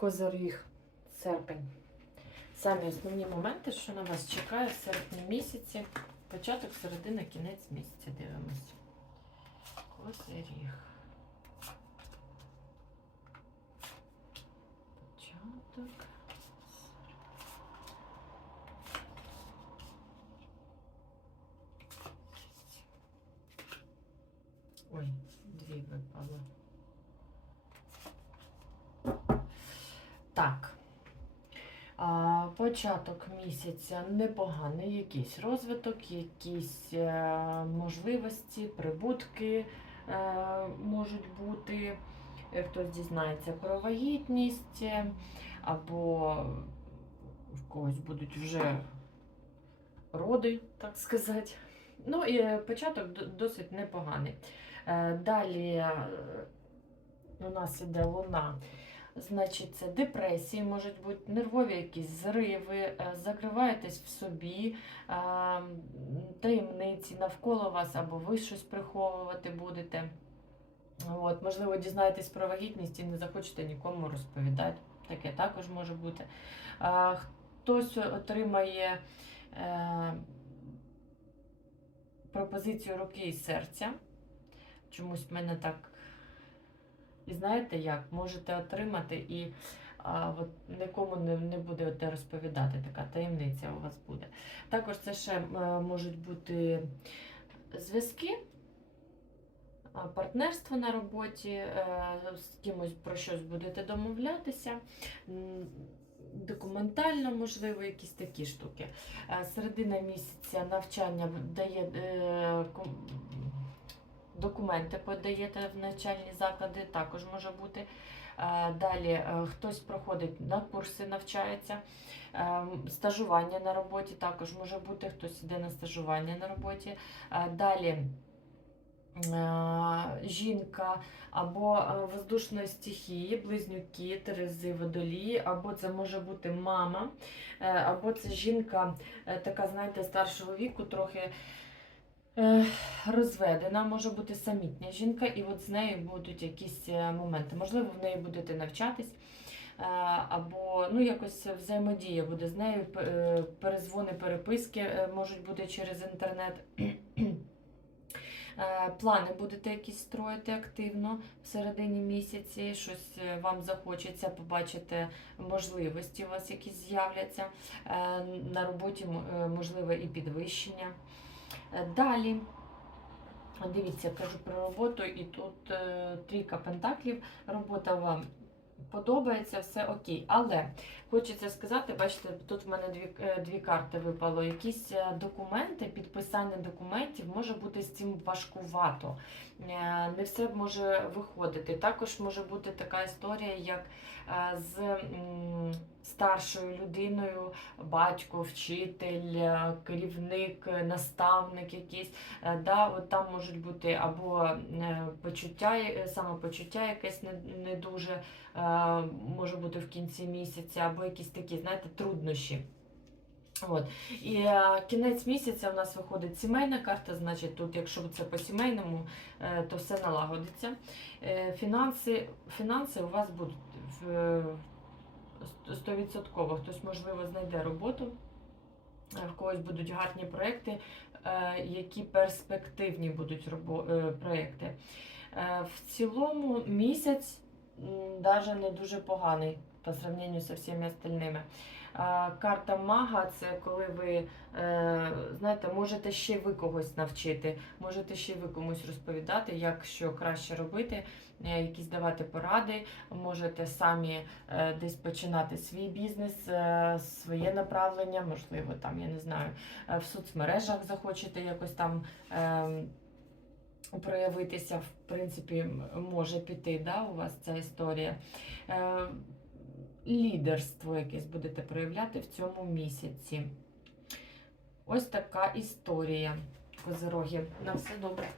Козиріг, серпень. Самі основні моменти, що на вас чекає в серпні місяці. Початок, середина, кінець місяця дивимося. Козиріг. Початок. Ой, дві випало. Так. Початок місяця непоганий, якийсь розвиток, якісь е, можливості, прибутки е, можуть бути. Е, Хтось дізнається про вагітність, або в когось будуть вже роди, так сказати. Ну і початок досить непоганий. Далі у нас іде луна. Значить, це депресії можуть бути, нервові якісь зриви, е, закриваєтесь в собі, е, таємниці навколо вас, або ви щось приховувати будете. От, можливо, дізнаєтесь про вагітність і не захочете нікому розповідати. Таке також може бути. Хтось отримає е, пропозицію руки і серця. Чомусь в мене так. І знаєте як? Можете отримати і а, от нікому не, не будете розповідати, така таємниця у вас буде. Також це ще е, можуть бути зв'язки, а, партнерство на роботі, е, з кимось про щось будете домовлятися. Документально, можливо, якісь такі штуки. Е, Середина місяця навчання дає е, документи подаєте в навчальні заклади, також може бути. Е, Далі е, хтось проходить на курси, навчається. Е, Стажування на роботі також може бути, хтось йде на стажування на роботі. Далі жінка або воздушної стихії, близнюки, терези, водолії, або це може бути мама, або це жінка така, знаєте, старшого віку, трохи розведена, може бути самітня жінка, і от з нею будуть якісь е, моменти. Можливо, в неї будете навчатись. е, Або ну, якось взаємодія буде з нею, е, перезвони, переписки е, можуть бути через інтернет. Е, Плани будете якісь строїти активно в середині місяці, щось е, вам захочеться побачити, можливості у вас якісь з'являться. Е, На роботі е, можливе і підвищення. Далі. Дивіться, кажу про роботу, і тут е, трійка пентаклів. Робота вам подобається, все окей. Але хочеться сказати, бачите, тут в мене дві, е, дві карти випало. Якісь е, документи, підписання документів може бути з цим важкувато. Е, Не все може виходити. Також може бути така історія, як з старшою людиною, батько, вчитель, керівник, наставник якийсь. Да, от там можуть бути або почуття, самопочуття якесь не, не дуже може бути в кінці місяця, або якісь такі, знаєте, труднощі. От. І е, кінець місяця в нас виходить сімейна карта, значить тут, якщо це по сімейному, е, то все налагодиться. Е, фінанси, фінанси у вас будуть е, сто- стовідсотково. Хтось, можливо, знайде роботу, е, в когось будуть гарні проекти, е, які перспективні будуть робо- е, проекти. Е, В цілому місяць навіть не дуже поганий по сравнению со всіми остальними. Карта мага це коли ви е, знаєте, можете ще ви когось навчити, можете ще ви комусь розповідати, як що краще робити, е, якісь давати поради, можете самі е, десь починати свій бізнес, своє направлення, можливо, там, я не знаю, в соцмережах захочете якось там. Проявитися, в принципі, може піти да, у вас ця історія. Е, лідерство якесь будете проявляти в цьому місяці. Ось така історія. Козироги. На все добре.